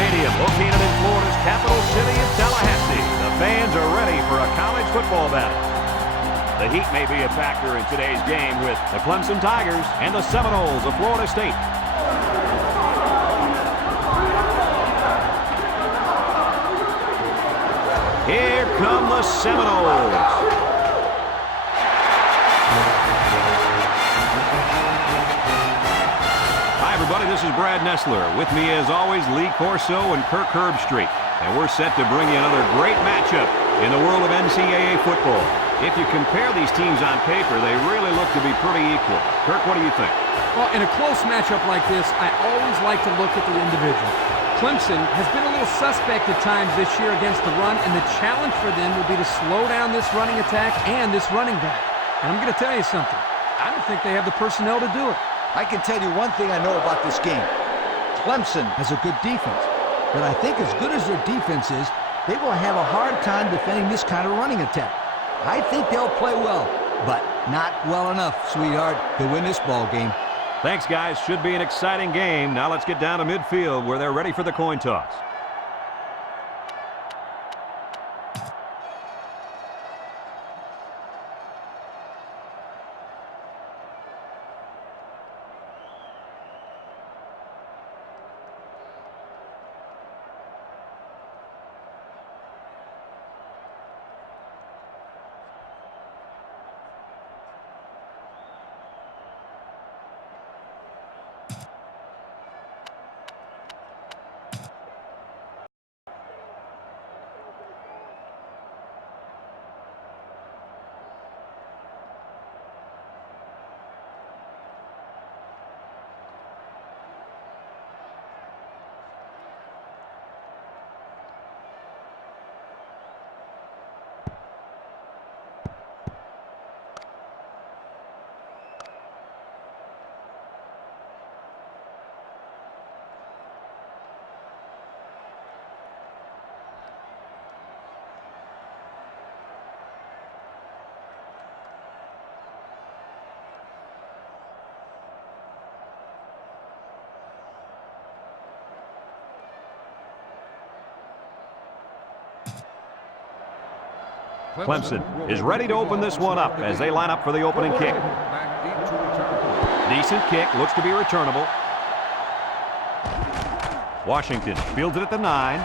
Stadium, located in Florida's capital city of Tallahassee. The fans are ready for a college football battle. The heat may be a factor in today's game with the Clemson Tigers and the Seminoles of Florida State. Here come the Seminoles. Hi, everybody. This is Brad Nessler. With me, as always, Lee Corso and Kirk Herbstreit. And we're set to bring you another great matchup in the world of NCAA football. If you compare these teams on paper, they really look to be pretty equal. Kirk, what do you think? Well, in a close matchup like this, I always like to look at the individual. Clemson has been a little suspect at times this year against the run, and the challenge for them will be to slow down this running attack and this running back. And I'm going to tell you something. I don't think they have the personnel to do it. I can tell you one thing I know about this game. Clemson has a good defense, but I think as good as their defense is, they will have a hard time defending this kind of running attack. I think they'll play well, but not well enough, sweetheart, to win this ball game. Thanks, guys. Should be an exciting game. Now let's get down to midfield where they're ready for the coin toss. Clemson is ready to open this one up as they line up for the opening kick. Decent kick, looks to be returnable. Washington fields it at the 9.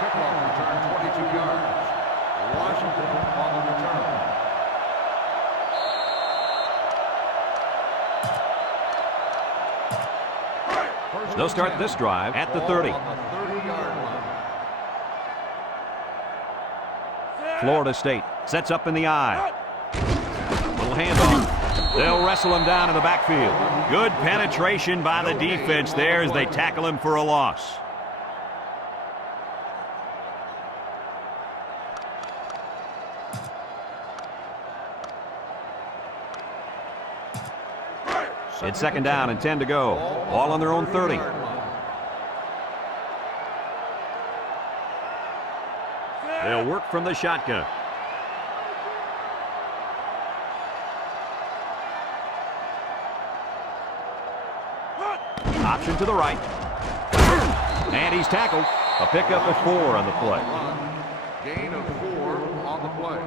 Kickoff return 22 yards. Washington on the return. They'll start this drive at the 30. Florida State sets up in the eye. Little handoff. They'll wrestle him down in the backfield. Good penetration by the defense there as they tackle him for a loss. It's second down and 10 to go. Ball on their own 30. They'll work from the shotgun. Option to the right. And he's tackled. A pickup of 4 on the play. Gain of 4 on the play.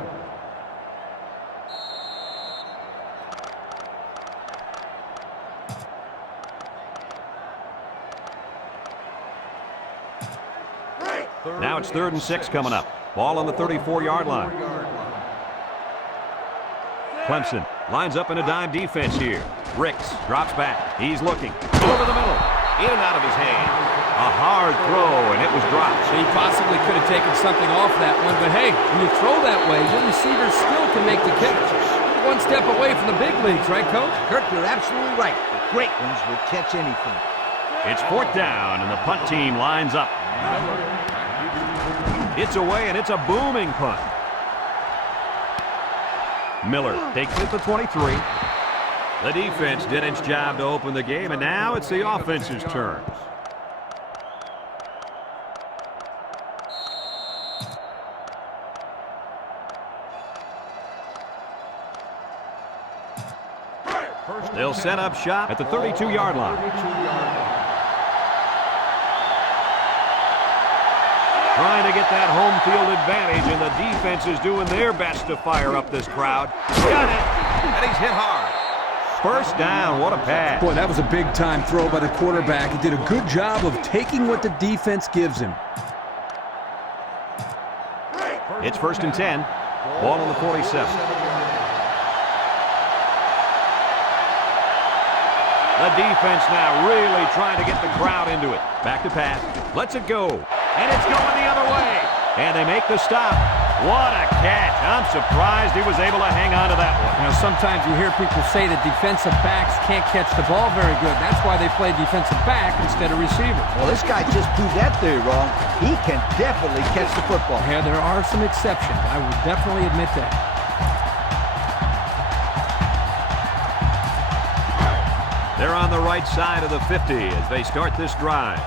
Now it's 3rd and 6 coming up. Ball on the 34-yard line. Clemson lines up in a dime defense here. Ricks drops back. He's looking. Over the middle. In and out of his hand. A hard throw, and it was dropped. He possibly could have taken something off that one, but hey, when you throw that way, your receiver still can make the catch. One step away from the big leagues, right, Coach? Kirk, you're absolutely right. The great ones will catch anything. It's 4th down, and the punt team lines up. It's away, and it's a booming punt. Miller takes it to 23. The defense did its job to open the game, and now it's the offense's turn. They'll set up shop at the 32-yard line. trying to get that home field advantage, and the defense is doing their best to fire up this crowd. Got it, and he's hit hard. First down, what a pass. Boy, that was a big-time throw by the quarterback. He did a good job of taking what the defense gives him. It's 1st and 10. Ball on the 47. The defense now really trying to get the crowd into it. Back to pass. Lets it go. And it's going the other way. And they make the stop. What a catch. I'm surprised he was able to hang on to that one. You know, sometimes you hear people say that defensive backs can't catch the ball very good. That's why they play defensive back instead of receiver. Well, this guy just proved that theory wrong. He can definitely catch the football. Yeah, there are some exceptions. I will definitely admit that. They're on the right side of the 50 as they start this drive.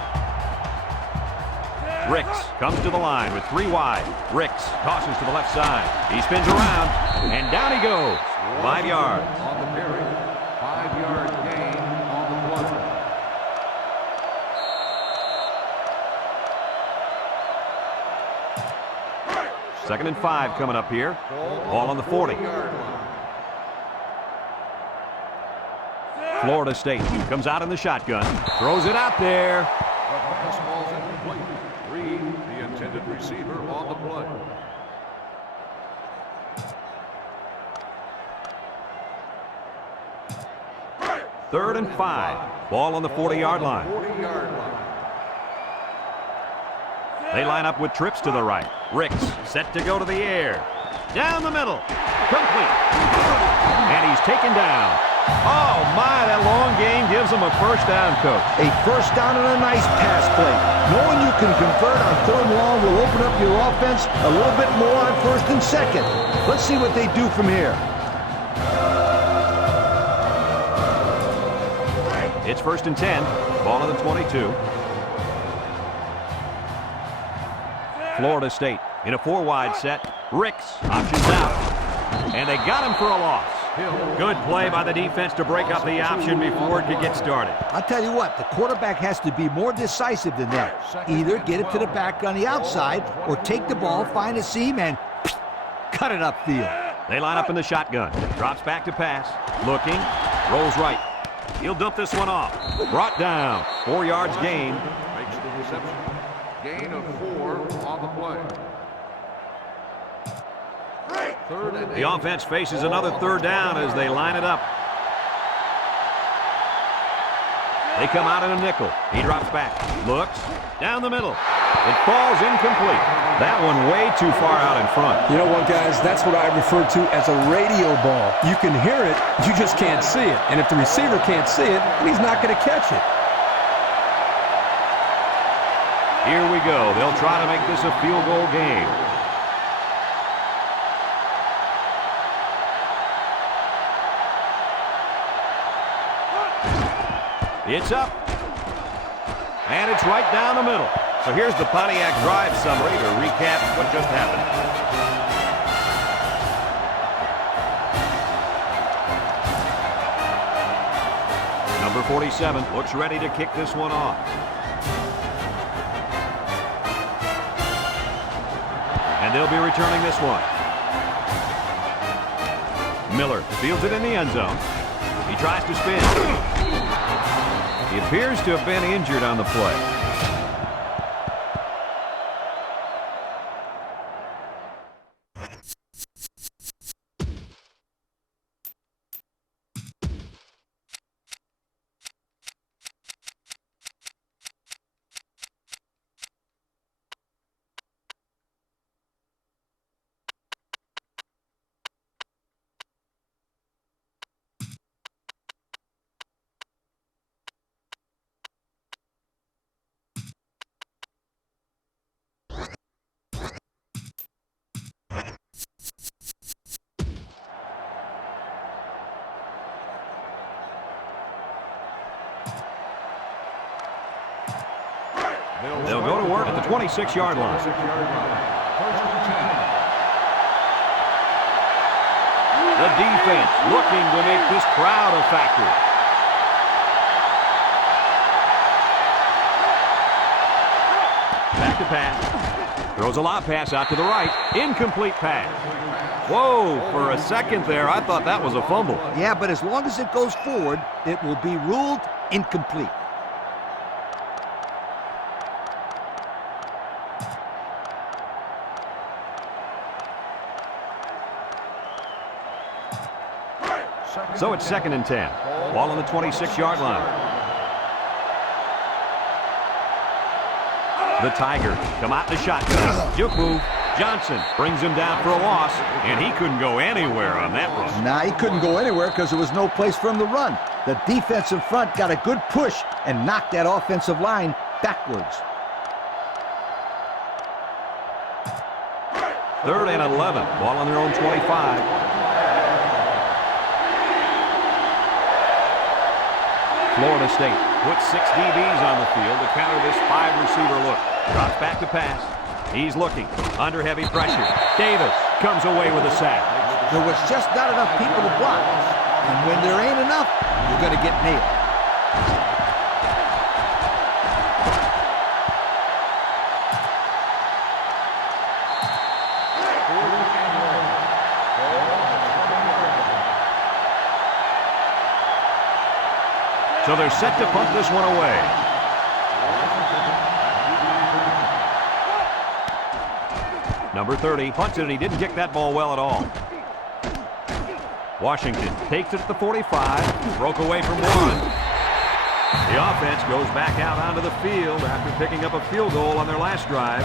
Ricks comes to the line with 3 wide. Ricks tosses to the left side. He spins around, and down he goes. 5 yards. On the carry. 5-yard gain on the play. Second and 5 coming up here. Ball on the 40. Florida State comes out in the shotgun. Throws it out there. This ball's incomplete. Reed, the intended receiver, on the play. Third and 5. Ball on the 40-yard line. 40-yard line. They line up with trips to the right. Ricks set to go to the air. Down the middle. Complete. And he's taken down. Oh, my, that long gain gives him a first down, Coach. A first down and a nice pass play. Knowing you can convert on 3rd and long will open up your offense a little bit more on 1st and 2nd. Let's see what they do from here. It's 1st and 10. Ball on the 22. Florida State in a 4-wide set. Ricks options out. And they got him for a loss. Good play by the defense to break up the option before it could get started. I'll tell you what, the quarterback has to be more decisive than that. Either get it to the back on the outside or take the ball, find a seam, and cut it upfield. They line up in the shotgun. Drops back to pass. Looking. Rolls right. He'll dump this one off. Brought down. 4 yards gain. Makes the reception. Gain of 4 on the play. The offense faces another 3rd down as they line it up. They come out in a nickel. He drops back. Looks. Down the middle. It falls incomplete. That one way too far out in front. You know what, guys? That's what I refer to as a radio ball. You can hear it, you just can't see it. And if the receiver can't see it, he's not going to catch it. Here we go. They'll try to make this a field goal game. It's up. And it's right down the middle. So here's the Pontiac drive summary to recap what just happened. Number 47 looks ready to kick this one off. And they'll be returning this one. Miller fields it in the end zone. He tries to spin. He appears to have been injured on the play. They'll go to work at the 26-yard line. The defense looking to make this crowd a factor. Back to pass. Throws a lob pass out to the right. Incomplete pass. Whoa, for a second there, I thought that was a fumble. Yeah, but as long as it goes forward, it will be ruled incomplete. So it's 2nd and 10. Ball on the 26-yard line. The Tigers come out in the shotgun. Juke move. Johnson brings him down for a loss, and he couldn't go anywhere on that run. Nah, he couldn't go anywhere because there was no place for him to run. The defensive front got a good push and knocked that offensive line backwards. 3rd and 11. Ball on their own 25. Florida State puts 6 DBs on the field to counter this 5-receiver look. Drops back to pass. He's looking under heavy pressure. Davis comes away with a sack. There was just not enough people to block. And when there ain't enough, you're going to get nailed. So they're set to punt this one away. Number 30 punts it, and he didn't kick that ball well at all. Washington takes it at the 45, broke away from one. The offense goes back out onto the field after picking up a field goal on their last drive.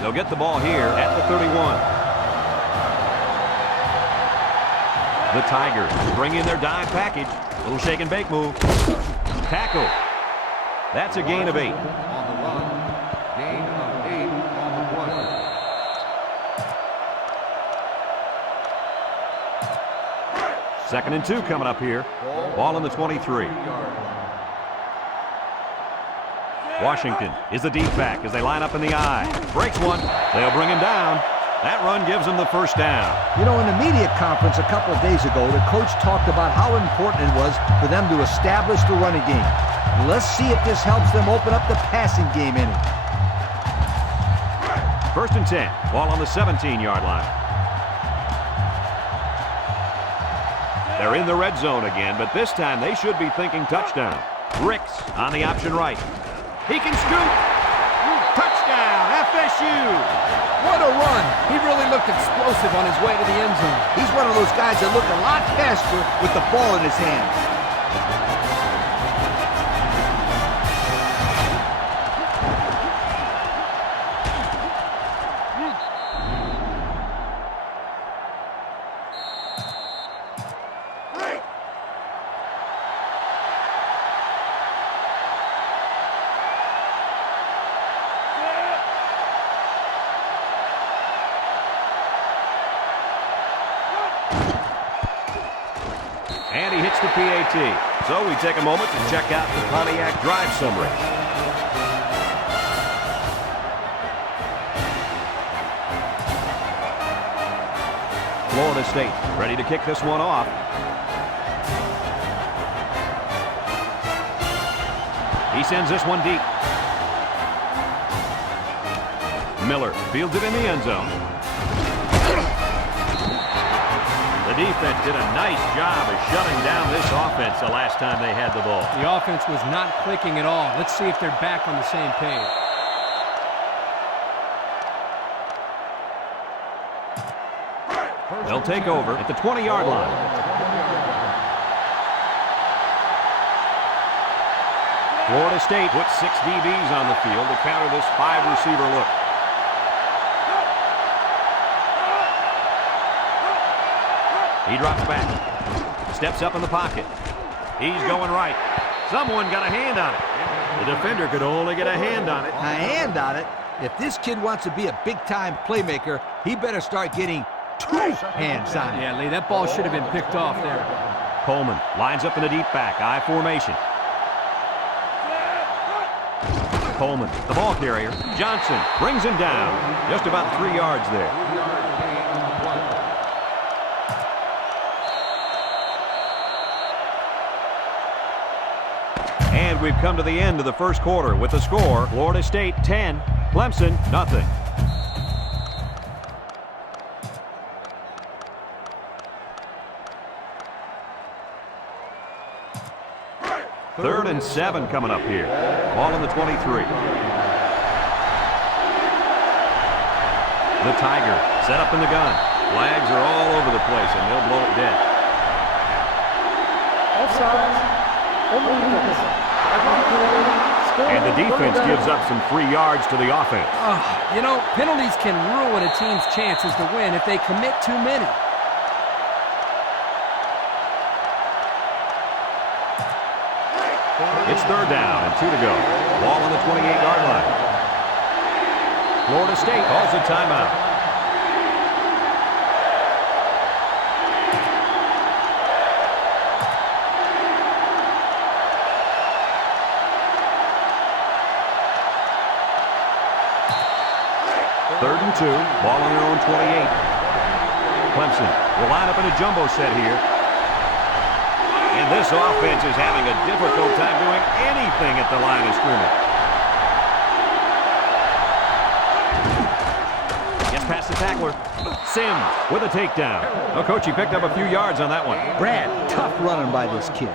They'll get the ball here at the 31. The Tigers bring in their dime package. Little shake and bake move. Tackle. That's a gain of 8. On the run. Gain of 8 on the play. 2nd and 2 coming up here. Ball on the 23. Washington is the deep back as they line up in the I. Breaks one. They'll bring him down. That run gives them the first down. You know, in the media conference a couple of days ago, the coach talked about how important it was for them to establish the running game. Let's see if this helps them open up the passing game any. 1st and 10. Ball on the 17-yard line. They're in the red zone again, but this time they should be thinking touchdown. Ricks on the option right. He can scoop. Touchdown, FSU. What a run. He really looked explosive on his way to the end zone. He's one of those guys that look a lot faster with the ball in his hands. And he hits the PAT. So we take a moment to check out the Pontiac drive summary. Florida State ready to kick this one off. He sends this one deep. Miller fields it in the end zone. The defense did a nice job of shutting down this offense the last time they had the ball. The offense was not clicking at all. Let's see if they're back on the same page. They'll take over at the 20-yard line. Florida State puts 6 DBs on the field to counter this 5-receiver look. He drops back, steps up in the pocket. He's going right. Someone got a hand on it. The defender could only get a hand on it. A hand on it? If this kid wants to be a big-time playmaker, he better start getting 2 hands on it. Yeah, Lee, that ball should have been picked off there. Coleman lines up in the deep back, I formation. Coleman, the ball carrier. Johnson brings him down. Just about 3 yards there. And we've come to the end of the first quarter with the score, Florida State 10, Clemson nothing. Third and 7 coming up here. Ball on the 23. The Tiger set up in the gun. Flags are all over the place, and they'll blow it dead. And the defense gives up some free yards to the offense. You know, penalties can ruin a team's chances to win if they commit too many. It's third down and 2 to go. Ball on the 28-yard line. Florida State calls a timeout. Third and 2, ball on their own 28. Clemson will line up in a jumbo set here. And this offense is having a difficult time doing anything at the line of scrimmage. Gets past the tackler. Sims with a takedown. Oh, coach, he picked up a few yards on that one. Brad, tough running by this kid.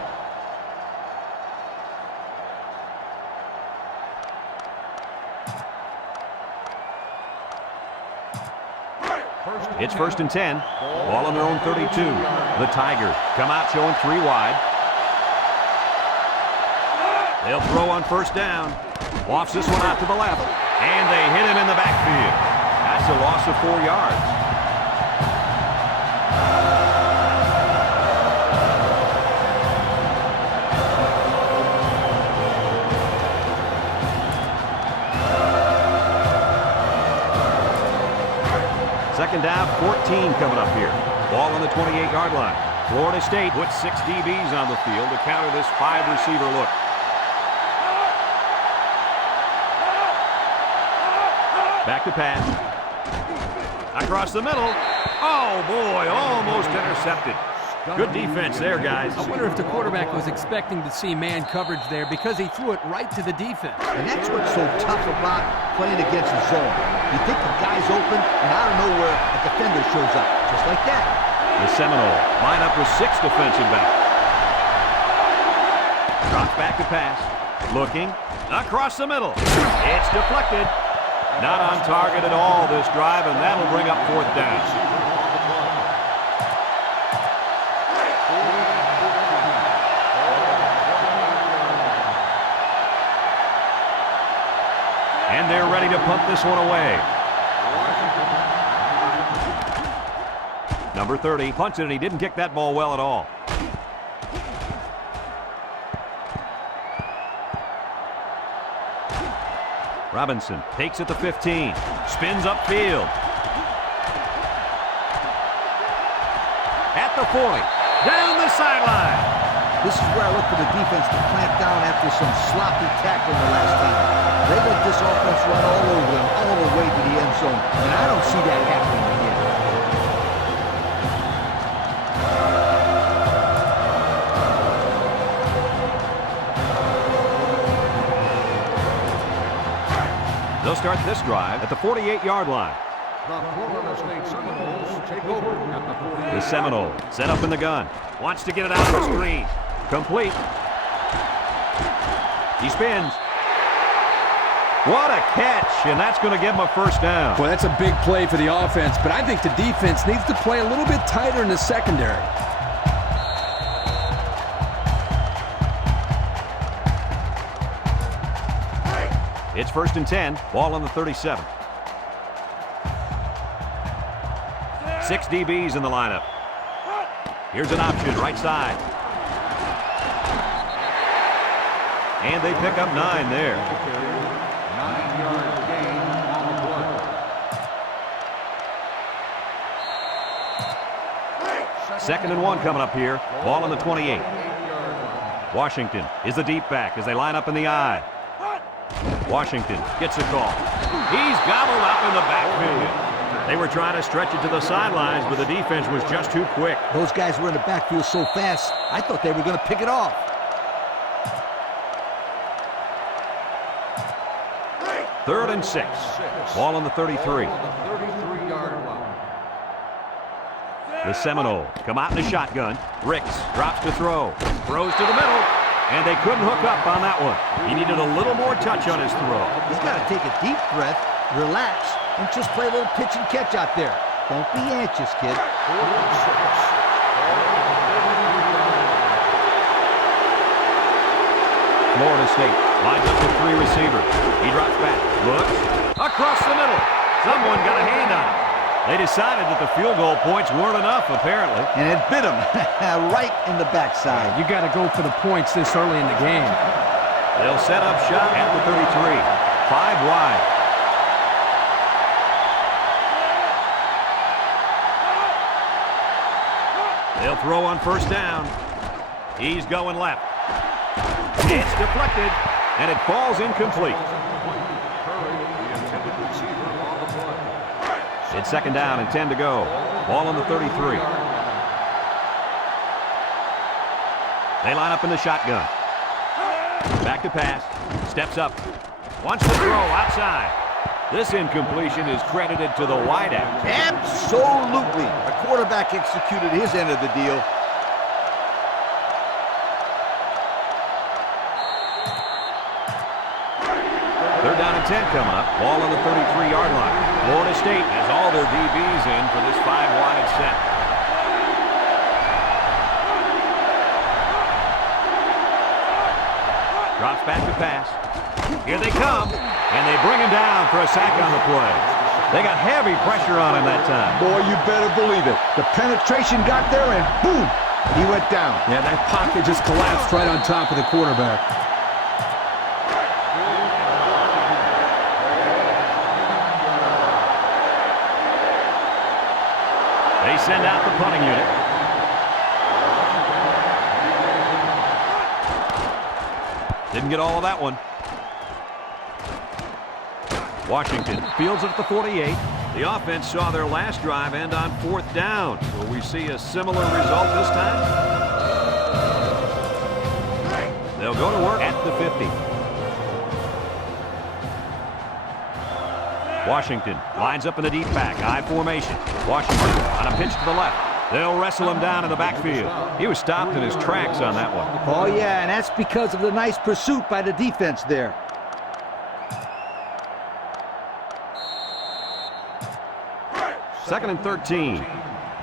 It's first and 10. Ball on their own 32. The Tigers come out showing 3 wide. They'll throw on first down. Lofts this one out to the left. And they hit him in the backfield. That's a loss of 4 yards. Second down, 14 coming up here. Ball on the 28-yard line. Florida State puts 6 DBs on the field to counter this 5-receiver look. Back to pass. Across the middle. Oh, boy, almost intercepted. Good defense there, guys. I wonder if the quarterback was expecting to see man coverage there because he threw it right to the defense. And that's what's so tough about playing against the zone. You think the guy's open, and out of nowhere, a defender shows up, just like that. The Seminole line up with 6 defensive backs. Drops back to pass. Looking. Across the middle. It's deflected. Not on target at all this drive, and that'll bring up 4th down. And they're ready to punt this one away. Number 30 punts it, and he didn't kick that ball well at all. Robinson takes it to 15. Spins upfield. At the 40. Down the sideline. This is where I look for the defense to clamp down after some sloppy tackling the last time. They let this offense run all over them, all the way to the end zone, and I don't see that happening again. They'll start this drive at the 48-yard line. The Florida State Seminoles take over at the 48. The Seminole set up in the gun. Wants to get it out of the screen. Complete. He spins. What a catch, and that's going to give him a first down. Well, that's a big play for the offense, but I think the defense needs to play a little bit tighter in the secondary. It's first and 10. Ball on the 37. 6 DBs in the lineup. Here's an option, right side. And they pick up 9 there. 9-yard gain on the play. Second and 1 coming up here. Ball on the 28. Washington is the deep back as they line up in the I. Washington gets a call. He's gobbled up in the backfield. They were trying to stretch it to the sidelines, but the defense was just too quick. Those guys were in the backfield so fast, I thought they were going to pick it off. 3rd and 6. Ball on the 33. On the 33-yard line. The Seminoles come out in the shotgun. Ricks drops to throw. Throws to the middle. And they couldn't hook up on that one. He needed a little more touch on his throw. He's got to take a deep breath, relax, and just play a little pitch and catch out there. Don't be anxious, kid. 4th and 6. Florida State lines up with 3 receivers. He drops back, looks, across the middle. Someone got a hand on it. They decided that the field goal points weren't enough, apparently. And it bit him right in the backside. You got to go for the points this early in the game. They'll set up shop at the 33. 5 wide. They'll throw on 1st down. He's going left. It's deflected, and it falls incomplete. It's 2nd down and 10 to go. Ball on the 33. They line up in the shotgun. Back to pass. Steps up. Wants to throw outside. This incompletion is credited to the wideout. Absolutely. The quarterback executed his end of the deal. Third down and 10 coming up. Ball on the 33-yard line. Florida State has all their DBs in for this 5-wide set. Drops back to pass. Here they come, and they bring him down for a sack on the play. They got heavy pressure on him that time. Boy, you better believe it. The penetration got there, and boom, he went down. Yeah, that pocket just collapsed right on top of the quarterback. They send out the punting unit. Didn't get all of that one. Washington fields it at the 48. The offense saw their last drive end on 4th down. Will we see a similar result this time? They'll go to work at the 50. Washington lines up in the deep back, I formation. Washington on a pitch to the left. They'll wrestle him down in the backfield. He was stopped in his tracks on that one. Oh, yeah, and that's because of the nice pursuit by the defense there. Second and 13.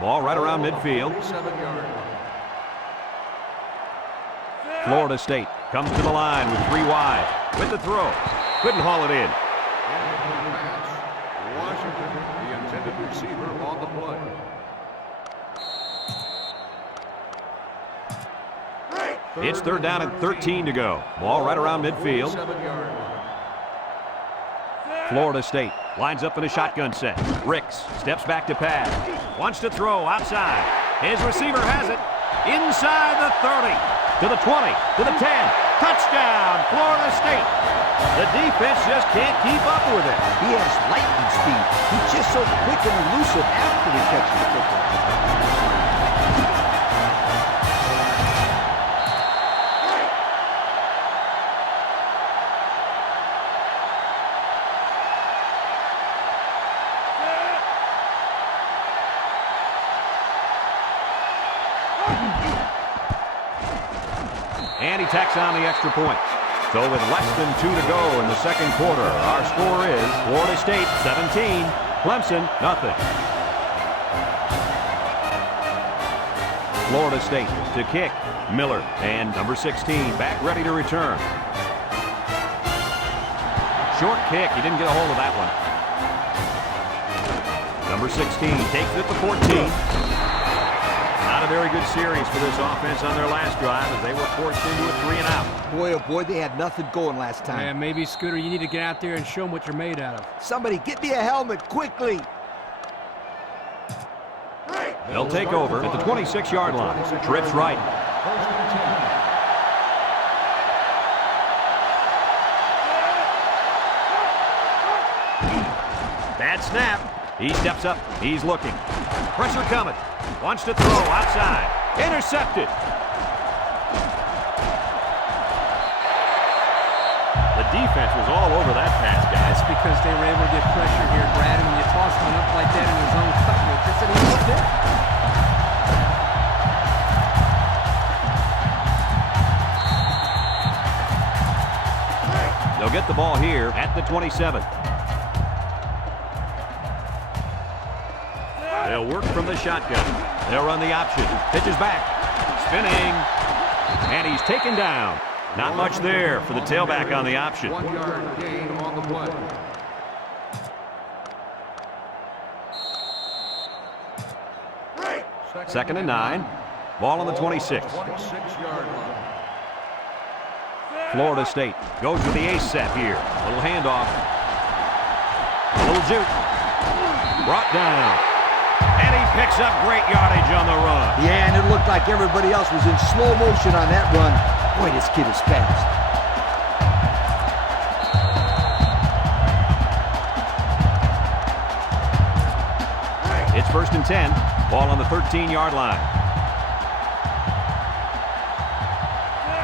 Ball right around midfield. Florida State comes to the line with 3 wide. With the throw. Couldn't haul it in. Washington, the intended receiver on the play. It's 3rd down and 13 to go. Ball right around midfield. Florida State lines up in a shotgun set. Ricks steps back to pass. Wants to throw outside. His receiver has it. Inside the 30. To the 20. To the 10. Touchdown, Florida State. The defense just can't keep up with it. He has lightning speed. He's just so quick and elusive after he catches the football. And he tacks on the extra point. So with less than 2 to go in the 2nd quarter, our score is Florida State 17, Clemson nothing. Florida State to kick. Miller and number 16 back ready to return. Short kick. He didn't get a hold of that one. Number 16 takes it to 14. Not a very good series for this offense on their last drive as they were forced into a 3-and-out. Boy, oh boy, they had nothing going last time. Yeah, maybe, Scooter, you need to get out there and show them what you're made out of. Somebody get me a helmet quickly. They'll take over at the 26-yard line. Trips right. Bad snap. He steps up. He's looking. Pressure coming. Wants to throw outside. Intercepted. The defense was all over that pass, guys. That's because they were able to get pressure here, Brad. And when you toss one up like that in his own coverage, it's an easy pick. They'll get the ball here at the 27. They'll work from the shotgun. They'll run the option. Pitches back. Spinning. And he's taken down. Not much there for the tailback on the option. 1 yard gain on the play. Second and 9. Ball on the 26. 26-yard line. Florida State goes with the ace set here. Little handoff. A little juke. Brought down. And he picks up great yardage on the run. Yeah, and it looked like everybody else was in slow motion on that run. Boy, this kid is fast. It's first and 10. Ball on the 13-yard line.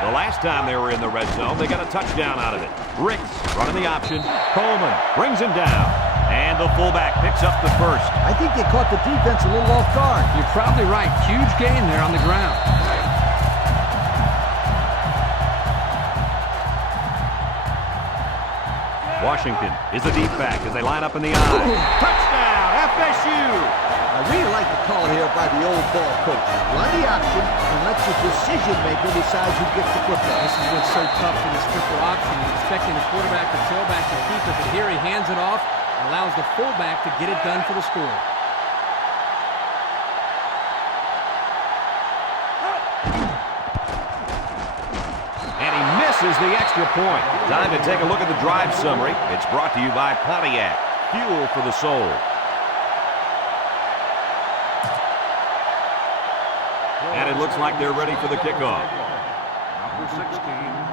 The last time they were in the red zone, they got a touchdown out of it. Ricks running the option. Coleman brings him down. And the fullback picks up the first. I think they caught the defense a little off guard. You're probably right. Huge gain there on the ground. Washington is the deep back as they line up in the eye. Touchdown, FSU! I really like the call here by the old ball coach. Run the option and let your decision maker decide who gets the football. This is what's so tough in this triple option. You're expecting the quarterback or tailback to keep it, but here he hands it off, allows the fullback to get it done for the score. And he misses the extra point. Time to take a look at the drive summary. It's brought to you by Pontiac. Fuel for the soul. And it looks like they're ready for the kickoff. Number 16,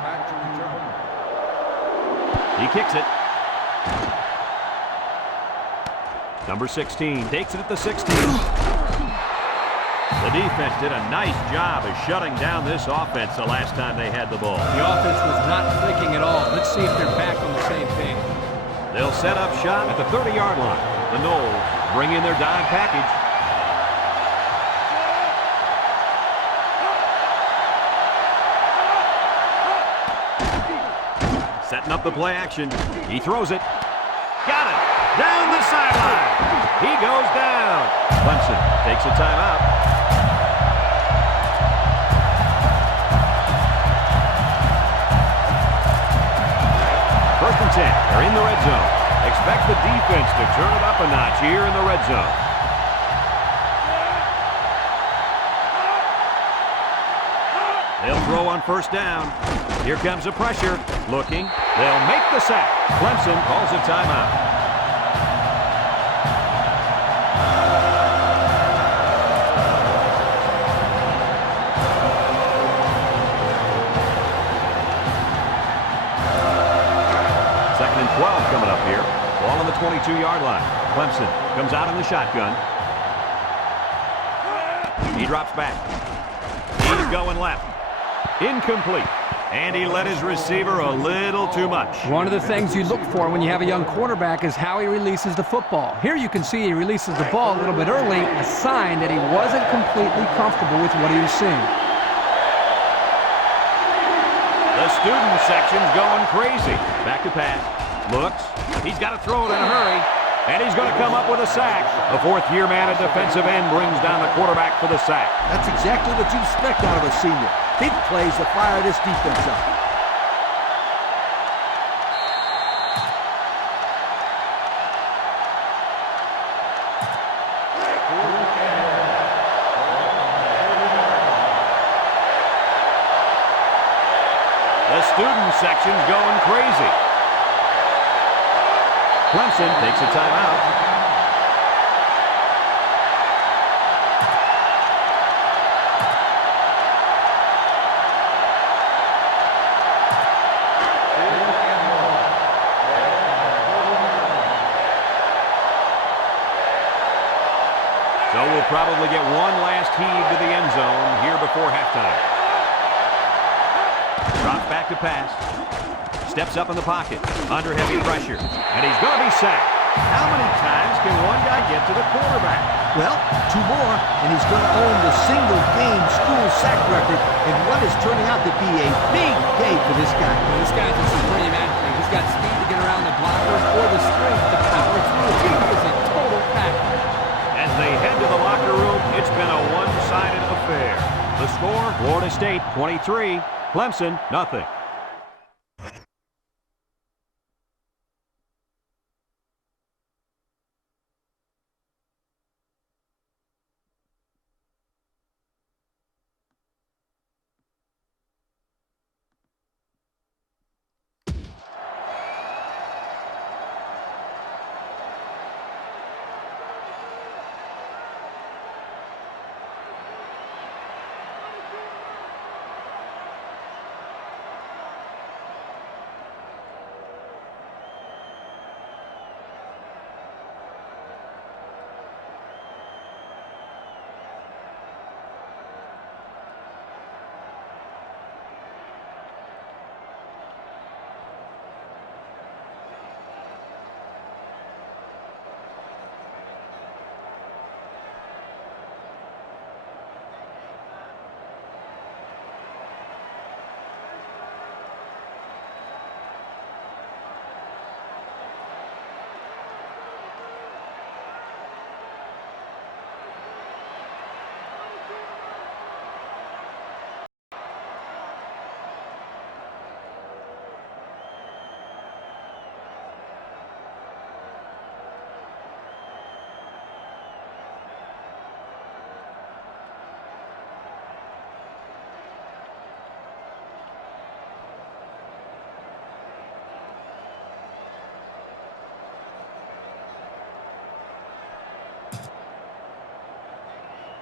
back to return. He kicks it. Number 16 takes it at the 16. The defense did a nice job of shutting down this offense the last time they had the ball. The offense was not clicking at all. Let's see if they're back on the same page. They'll set up shop at the 30-yard line. The Noles bring in their dime package. Setting up the play action. He throws it. Got it. Down the sideline. He goes down. Clemson takes a timeout. First and 10. They're in the red zone. Expect the defense to turn it up a notch here in the red zone. They'll throw on first down. Here comes the pressure. Looking. They'll make the sack. Clemson calls a timeout. Second and 12 coming up here. Ball on the 22-yard line. Clemson comes out in the shotgun. He drops back. He's going left. Incomplete. And he led his receiver a little too much. One of the things you look for when you have a young quarterback is how he releases the football. Here you can see he releases the ball a little bit early, a sign that he wasn't completely comfortable with what he was seeing. The student section's going crazy. Back to pass. Looks. He's got to throw it in a hurry. And he's going to come up with a sack. The fourth-year man at defensive end brings down the quarterback for the sack. That's exactly what you expect out of a senior. Big plays to fire this defense up. The student section's going crazy. Clemson takes a timeout. So we'll probably get one last heave to the end zone here before halftime. Drop back to pass. Steps up in the pocket, under heavy pressure, and he's going to be sacked. How many times can one guy get to the quarterback? Well, 2 more, and he's going to own the single-game school sack record in what is turning out to be a big day for this guy. Well, this guy's a supreme athlete. He's got speed to get around the blockers or the strength to power through. He is a total package. As they head to the locker room, it's been a one-sided affair. The score, Florida State 23, Clemson nothing.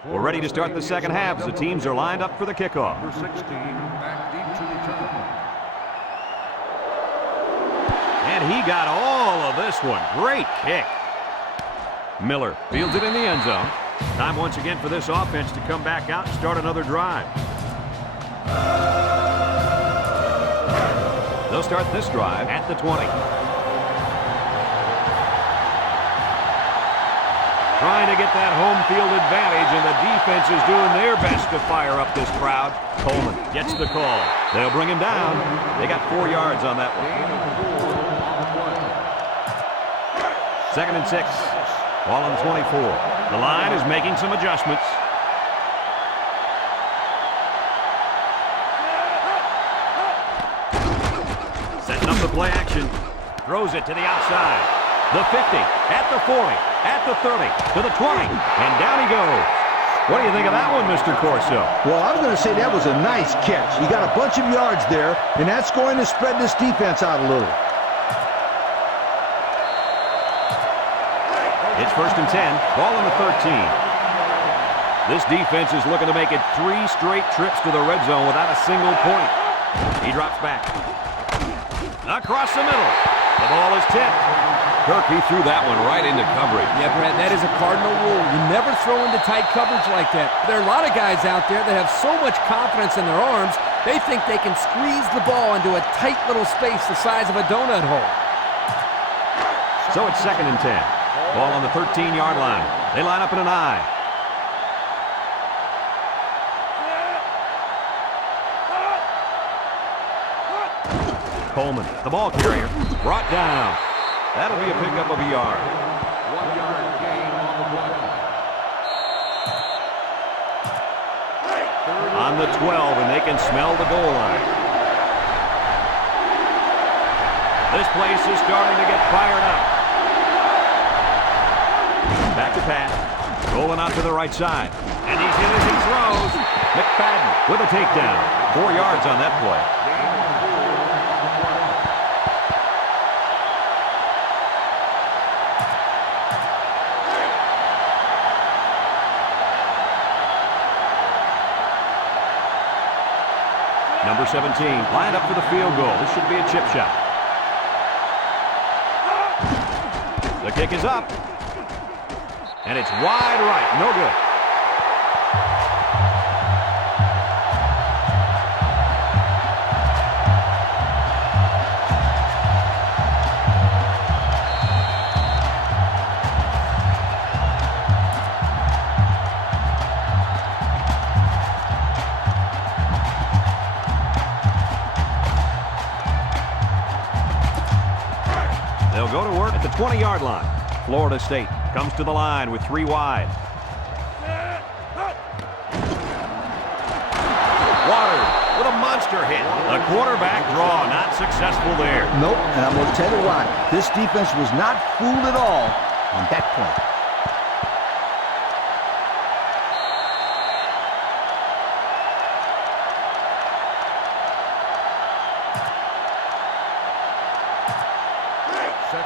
We're ready to start the second half as the teams are lined up for the kickoff. Number 16, back deep to return. And he got all of this one. Great kick. Miller fields it in the end zone. Time once again for this offense to come back out and start another drive. They'll start this drive at the 20. Trying to get that home field advantage, and the defense is doing their best to fire up this crowd. Coleman gets the call. They'll bring him down. They got 4 yards on that one. 2nd and 6. Ball on 24. The line is making some adjustments. Setting up the play action. Throws it to the outside. The 50, at the 40, at the 30, to the 20, and down he goes. What do you think of that one, Mr. Corso? Well, I was going to say that was a nice catch. You got a bunch of yards there, and that's going to spread this defense out a little. It's 1st and 10, ball on the 13. This defense is looking to make it 3 straight trips to the red zone without a single point. He drops back. Across the middle. The ball is tipped. Kirk, he threw that one right into coverage. Yeah, Brett, that is a cardinal rule. You never throw into tight coverage like that. There are a lot of guys out there that have so much confidence in their arms, they think they can squeeze the ball into a tight little space the size of a donut hole. So it's 2nd and 10. Ball on the 13-yard line. They line up in an I. Coleman, the ball carrier, brought down. That'll be a pickup of a yard. 1 yard gain on the play. On the 12, and they can smell the goal line. This place is starting to get fired up. Back to Pat. Rolling out to the right side. And he's hit as he throws. McFadden with a takedown. 4 yards on that play. Number 17, lined up for the field goal. This should be a chip shot. The kick is up. And it's wide right. No good. 20-yard line. Florida State comes to the line with 3 wide. Waters with a monster hit. The quarterback draw not successful there. Nope, and I'm going to tell you why. This defense was not fooled at all on that play.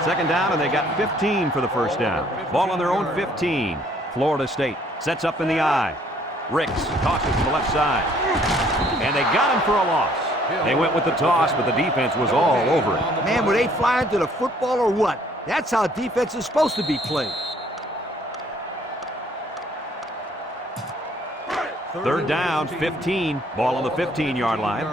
Second down, and they got 15 for the first down. Ball on their own 15. Florida State sets up in the eye. Ricks tosses to the left side. And they got him for a loss. They went with the toss, but the defense was all over it. Man, were they flying to the football or what? That's how defense is supposed to be played. Third down, 15. Ball on the 15-yard line.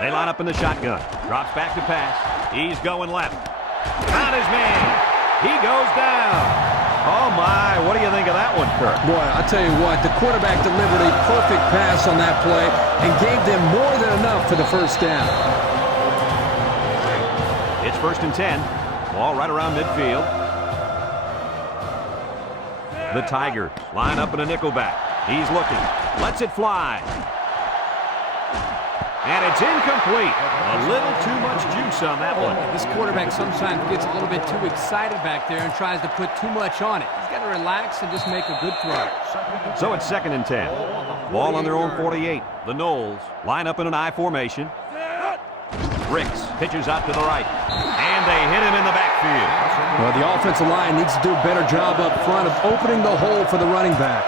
They line up in the shotgun. Drops back to pass. He's going left. Not his man. He goes down. Oh, my. What do you think of that one, Kirk? Boy, I'll tell you what. The quarterback delivered a perfect pass on that play and gave them more than enough for the first down. It's 1st and 10. Ball right around midfield. The Tigers line up in a nickelback. He's looking. Lets it fly. And it's incomplete. A little too much juice on that one. This quarterback sometimes gets a little bit too excited back there and tries to put too much on it. He's got to relax and just make a good throw. So it's 2nd and 10. Ball on their own 48. The Noles line up in an I formation. Ricks pitches out to the right. And they hit him in the backfield. Well, the offensive line needs to do a better job up front of opening the hole for the running back.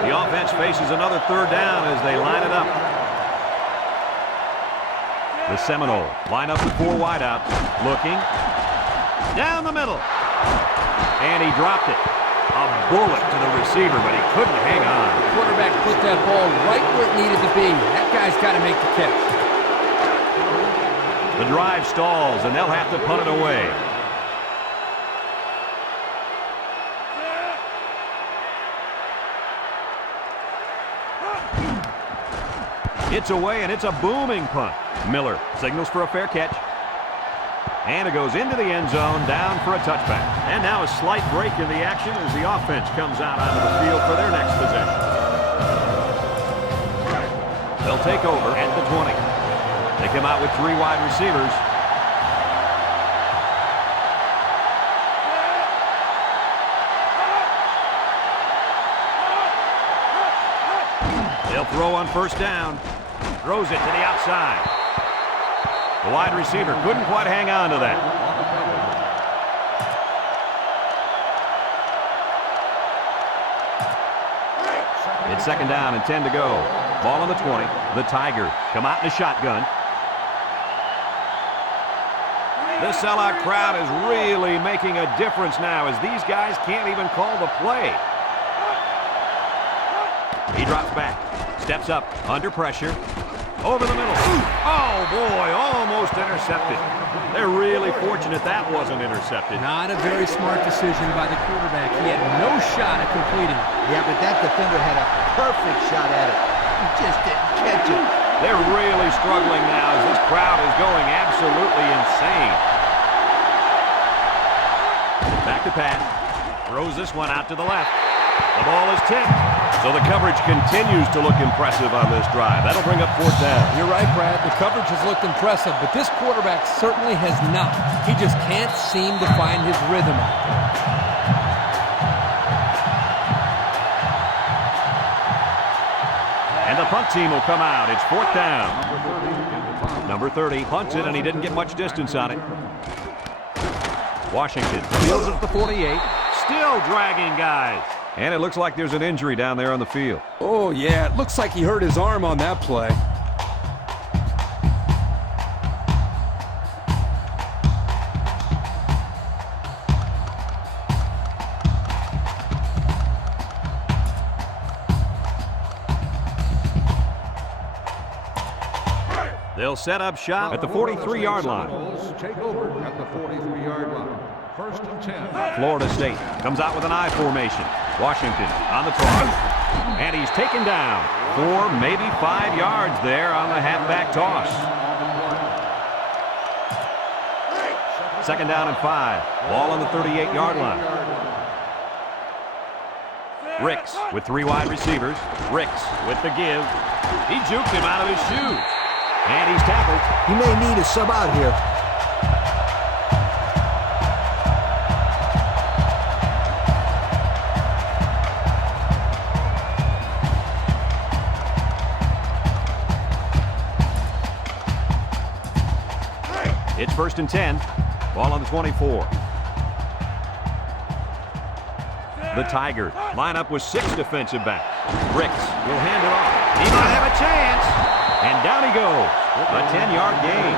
The offense faces another third down as they line it up. The Seminoles line up with 4 wideouts. Looking. Down the middle. And he dropped it. A bullet to the receiver, but he couldn't hang on. The quarterback put that ball right where it needed to be. That guy's got to make the catch. The drive stalls, and they'll have to punt it away. It's away, and it's a booming punt. Miller signals for a fair catch. And it goes into the end zone, down for a touchback. And now a slight break in the action as the offense comes out onto the field for their next possession. They'll take over at the 20. They come out with 3 wide receivers. They'll throw on first down. Throws it to the outside. The wide receiver couldn't quite hang on to that. It's 2nd down and 10 to go. Ball on the 20. The Tigers come out in a shotgun. This sellout crowd is really making a difference now as these guys can't even call the play. He drops back. Steps up. Under pressure. Over the middle. Oh, boy. Almost intercepted. They're really fortunate that wasn't intercepted. Not a very smart decision by the quarterback. He had no shot at completing it. Yeah, but that defender had a perfect shot at it. He just didn't catch it. They're really struggling now as this crowd is going absolutely insane. Back to pass. Throws this one out to the left. The ball is tipped. So the coverage continues to look impressive on this drive. That'll bring up 4th down. You're right, Brad. The coverage has looked impressive, but this quarterback certainly has not. He just can't seem to find his rhythm out there. And the punt team will come out. It's 4th down. Number 30 punts it, and he didn't get much distance on it. Washington fields it at the 48. Still dragging guys. And it looks like there's an injury down there on the field. Oh, yeah. It looks like he hurt his arm on that play. They'll set up shop at the 43-yard line. Take over at the 43-yard line. 1st and 10. Florida State comes out with an I formation. Washington on the toss. And he's taken down 4, maybe 5 yards there on the halfback toss. Second down and 5. Ball on the 38-yard line. Ricks with 3 wide receivers. Ricks with the give. He juked him out of his shoes. And he's tackled. He may need a sub out here. It's 1st and 10. Ball on the 24. The Tigers line up with 6 defensive backs. Ricks will hand it off. He might have a chance. And down he goes. A 10-yard gain.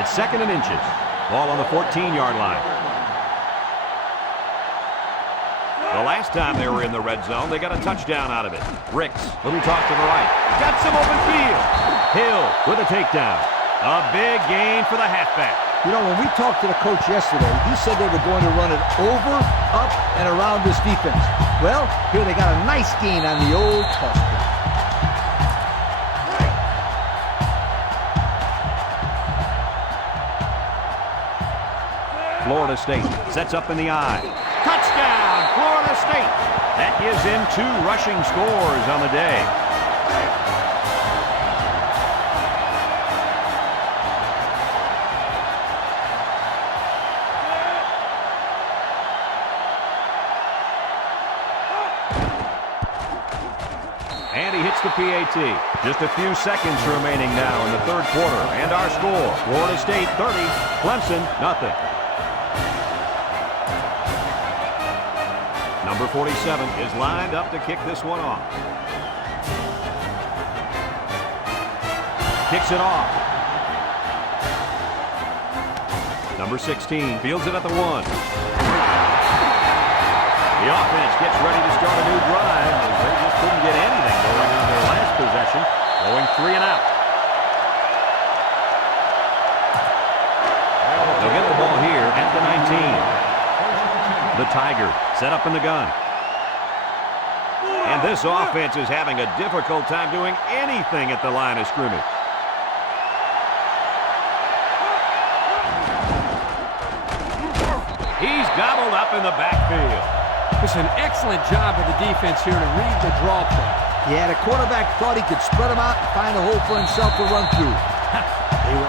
It's 2nd and inches. Ball on the 14-yard line. The last time they were in the red zone, they got a touchdown out of it. Ricks, little toss to the right. Got some open field. Hill with a takedown. A big gain for the halfback. You know, when we talked to the coach yesterday, he said they were going to run it over, up, and around this defense. Well, here they got a nice gain on the old toss play. Florida State sets up in the eye. Touchdown, Florida State. That gives him 2 rushing scores on the day. And he hits the PAT. Just a few seconds remaining now in the 3rd quarter. And our score, Florida State 30, Clemson nothing. Number 47 is lined up to kick this one off. Kicks it off. Number 16 fields it at the 1. The offense gets ready to start a new drive as they just couldn't get anything going on their last possession, going 3 and out. They'll get the ball here at the 19. The Tigers set up in the gun. And this offense is having a difficult time doing anything at the line of scrimmage. He's gobbled up in the backfield. It's an excellent job of the defense here to read the draw play. Yeah, the quarterback thought he could spread them out and find a hole for himself to run through. They were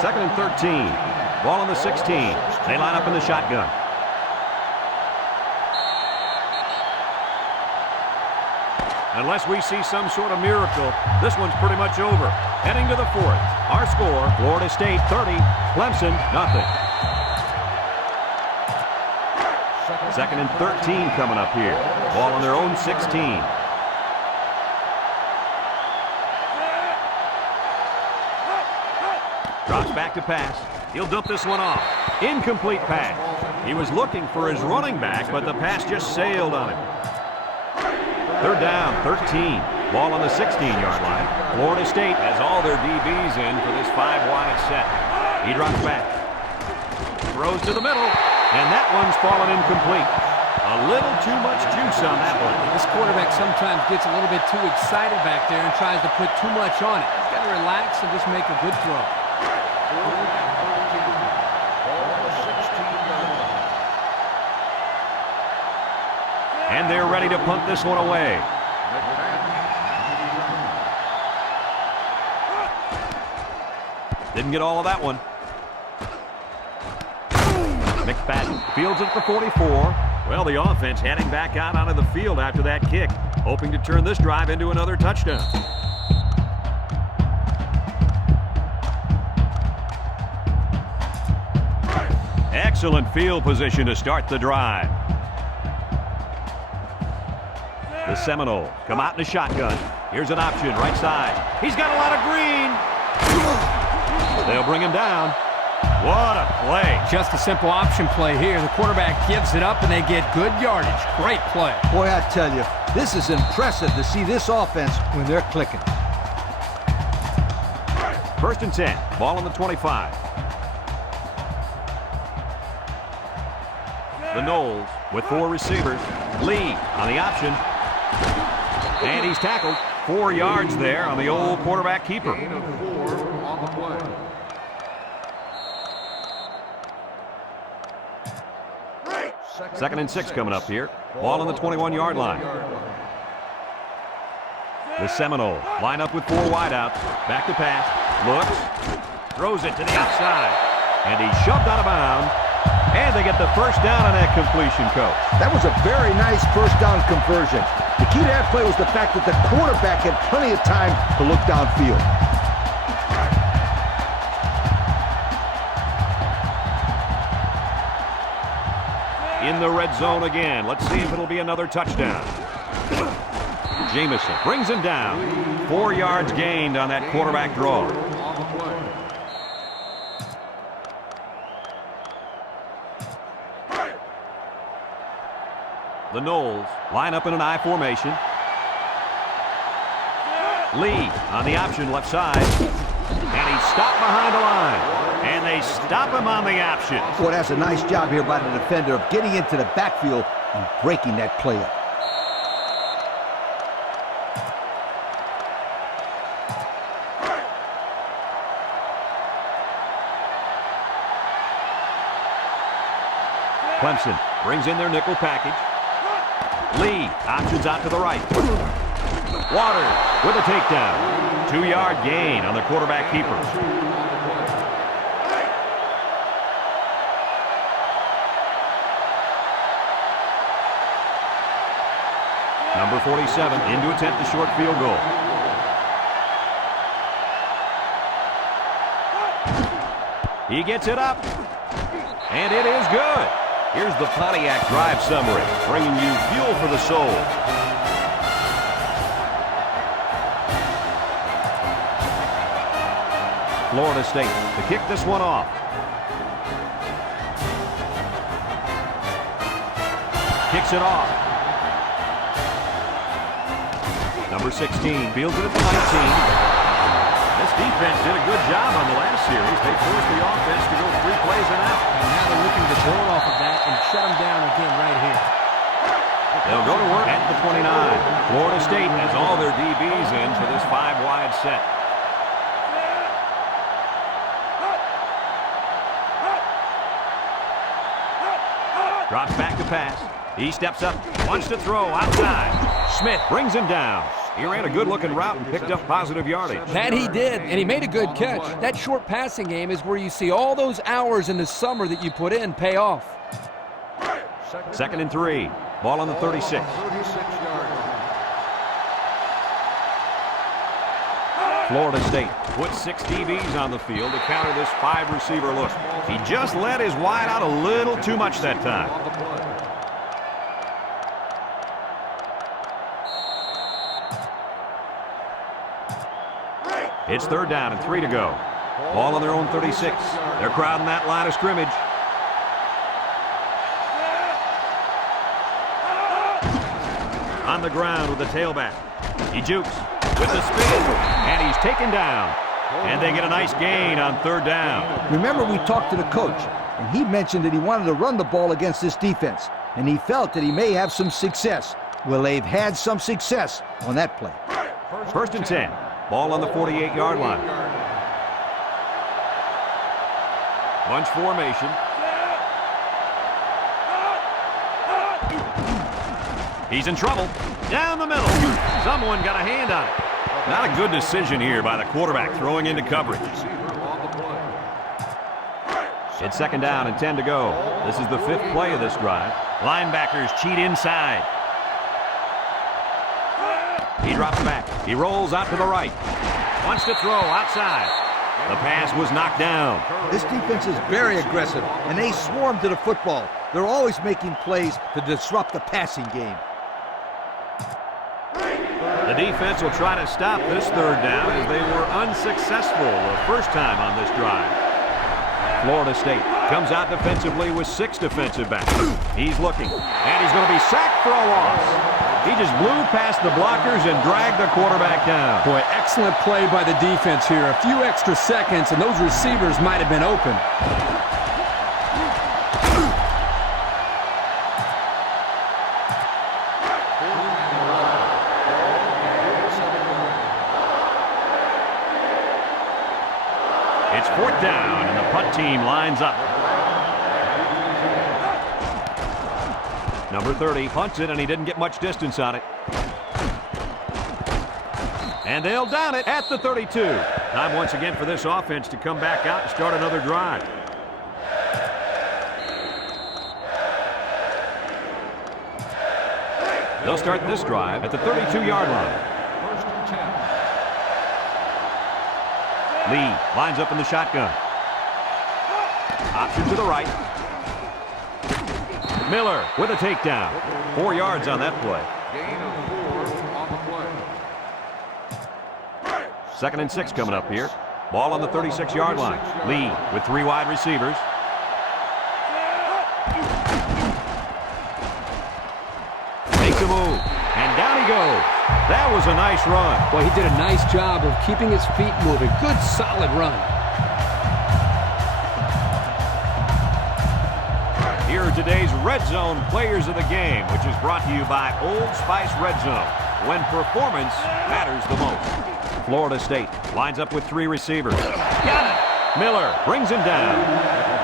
Second and 13. Ball on the 16. They line up in the shotgun. Unless we see some sort of miracle, this one's pretty much over. Heading to the 4th. Our score, Florida State 30, Clemson nothing. Second and 13 coming up here. Ball on their own 16. Drops back to pass. He'll dump this one off. Incomplete pass. He was looking for his running back, but the pass just sailed on him. 3rd down, 13. Ball on the 16-yard line. Florida State has all their DBs in for this 5-wide set. He drops back. Throws to the middle, and that one's fallen incomplete. A little too much juice on that one. This quarterback sometimes gets a little bit too excited back there and tries to put too much on it. He's got to relax and just make a good throw. And they're ready to punt this one away. Didn't get all of that one. McFadden fields it at the 44. Well, the offense heading back out onto the field after that kick, hoping to turn this drive into another touchdown. Excellent field position to start the drive. The Seminoles come out in a shotgun. Here's an option, right side. He's got a lot of green. They'll bring him down. What a play. Just a simple option play here. The quarterback gives it up, and they get good yardage. Great play. Boy, I tell you, this is impressive to see this offense when they're clicking. 1st and 10. Ball on the 25. The Noles with 4 receivers. Lee on the option. And he's tackled. 4 yards there on the old quarterback keeper. Gain of 4 on the play. Second and 6 coming up here. Ball on the 21-yard line. The Seminoles line up with 4 wideouts. Back to pass. Looks. Throws it to the outside. And he's shoved out of bounds. And they get the first down on that completion, Coach. That was a very nice first down conversion. The key to that play was the fact that the quarterback had plenty of time to look downfield. In the red zone again. Let's see if it'll be another touchdown. Jamison brings him down. 4 yards gained on that quarterback draw. The Noles line up in an I formation. Lee on the option left side. And he's stopped behind the line. And they stop him on the option. Boy, that's a nice job here by the defender of getting into the backfield and breaking that play up. Clemson brings in their nickel package. Lee options out to the right. Waters with a takedown. 2-yard gain on the quarterback keeper. Number 47 in to attempt the short field goal. He gets it up. And it is good. Here's the Pontiac drive summary, bringing you fuel for the soul. Florida State to kick this one off. Kicks it off. Number 16 fields it at the 19. This defense did a good job on the last series. They forced the offense to go 3 plays and out. And now they're looking to build off of that and shut them down again right here. They'll go to work at the 29. Florida State has all their DBs in for this 5-wide set. Drops back to pass. He steps up, wants to throw outside. Smith brings him down. He ran a good-looking route and picked up positive yardage. That he did, and he made a good catch. That short passing game is where you see all those hours in the summer that you put in pay off. 2nd and 3. Ball on the 36. Florida State puts 6 DBs on the field to counter this 5-receiver look. He just let his wide out a little too much that time. It's 3rd down and 3 to go. Ball on their own 36. They're crowding that line of scrimmage. On the ground with the tailback. He jukes with the spin, and he's taken down. And they get a nice gain on 3rd down. Remember, we talked to the coach, and he mentioned that he wanted to run the ball against this defense, and he felt that he may have some success. Well, they've had some success on that play. 1st and 10. Ball on the 48-yard line. Bunch formation. He's in trouble. Down the middle. Someone got a hand on it. Not a good decision here by the quarterback throwing into coverage. It's second down and 10 to go. This is the 5th play of this drive. Linebackers cheat inside. He drops back. He rolls out to the right. Wants to throw outside. The pass was knocked down. This defense is very aggressive, and they swarm to the football. They're always making plays to disrupt the passing game. The defense will try to stop this 3rd down as they were unsuccessful the first time on this drive. Florida State comes out defensively with 6 defensive backs. He's looking, and he's going to be sacked for a loss. He just blew past the blockers and dragged the quarterback down. Boy, excellent play by the defense here. A few extra seconds, and those receivers might have been open. It's 4th down, and the punt team lines up. Number 30 punts it, and he didn't get much distance on it. And they'll down it at the 32. Time once again for this offense to come back out and start another drive. They'll start this drive at the 32-yard line. Lee lines up in the shotgun. Option to the right. Miller with a takedown. 4 yards on that play. Gain of 4 on the play. 2nd and 6 coming up here. Ball on the 36-yard line. Lee with 3 wide receivers. Makes a move, and down he goes. That was a nice run. Well, he did a nice job of keeping his feet moving. Good, solid run. Here are today's Red Zone Players of the Game, which is brought to you by Old Spice Red Zone, when performance matters the most. Florida State lines up with 3 receivers. Got it! Miller brings him down.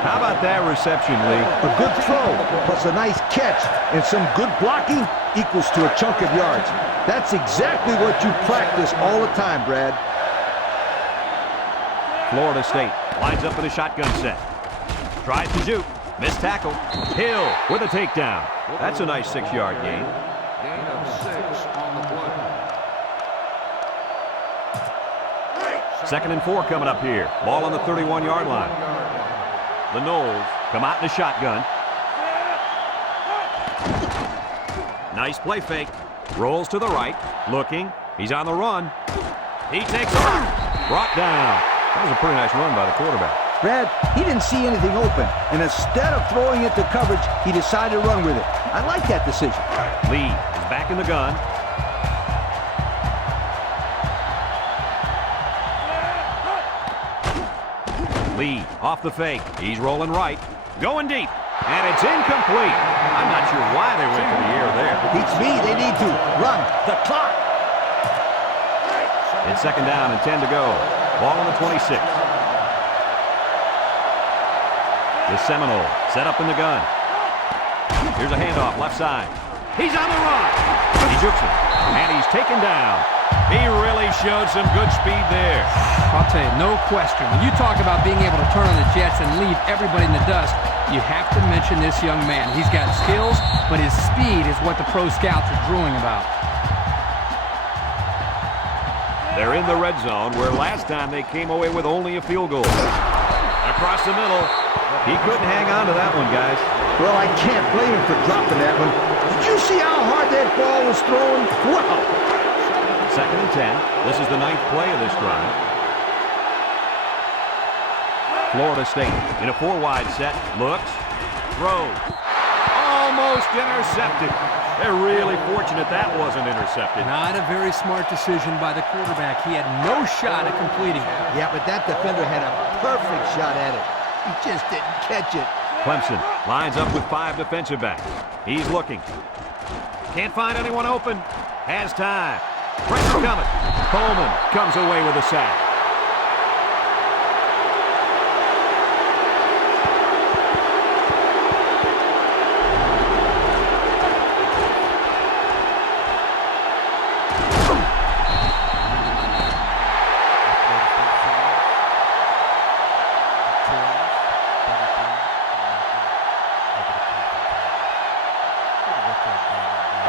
How about that reception, Lee? A good throw, plus a nice catch, and some good blocking equals to a chunk of yards. That's exactly what you practice all the time, Brad. Florida State lines up in a shotgun set. Tries to shoot. Missed tackle. Hill with a takedown. That's a nice 6-yard gain. Gain of 6 on the play. 2nd and 4 coming up here. Ball on the 31-yard line. The Noles come out in a shotgun. Nice play fake. Rolls to the right. Looking. He's on the run. He takes off. Brought down. That was a pretty nice run by the quarterback. Brad, he didn't see anything open, and instead of throwing it to coverage, he decided to run with it. I like that decision. Lee is back in the gun. Lee off the fake. He's rolling right. Going deep. And it's incomplete. I'm not sure why they went to the air there. Beats me. They need to run the clock. It's 2nd down and 10 to go. Ball on the 26. The Seminole set up in the gun. Here's a handoff left side. He's on the run. He jukes it. And he's taken down. He really showed some good speed there. I'll tell you, no question. When you talk about being able to turn on the jets and leave everybody in the dust, you have to mention this young man. He's got skills, but his speed is what the pro scouts are drooling about. They're in the red zone, where last time they came away with only a field goal. Across the middle. He couldn't hang on to that one, guys. Well, I can't blame him for dropping that one. Did you see how hard that ball was thrown? Wow. 2nd and 10. This is the 9th play of this drive. Florida State in a 4-wide set. Looks. Throws. Almost intercepted. They're really fortunate that wasn't intercepted. Not a very smart decision by the quarterback. He had no shot at completing it. Yeah, but that defender had a perfect shot at it. He just didn't catch it. Clemson lines up with 5 defensive backs. He's looking. Can't find anyone open. Has time. Pressure coming. Coleman comes away with a sack.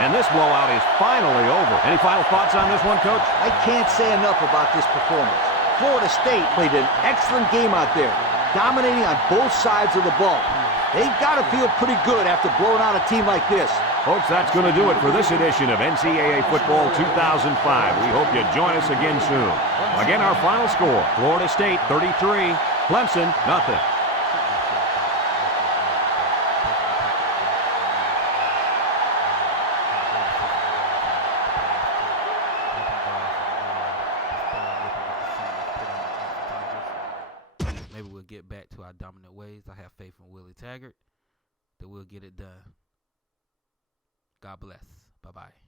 And this blowout is finally over. Any final thoughts on this one, Coach? I can't say enough about this performance. Florida State played an excellent game out there, dominating on both sides of the ball. They've got to feel pretty good after blowing out a team like this. Folks, that's going to do it for this edition of NCAA Football 2005. We hope you join us again soon. Again, our final score, Florida State 33, Clemson nothing. Maybe we'll get back to our dominant ways. I have faith in Willie Taggart that we'll get it done. God bless. Bye-bye.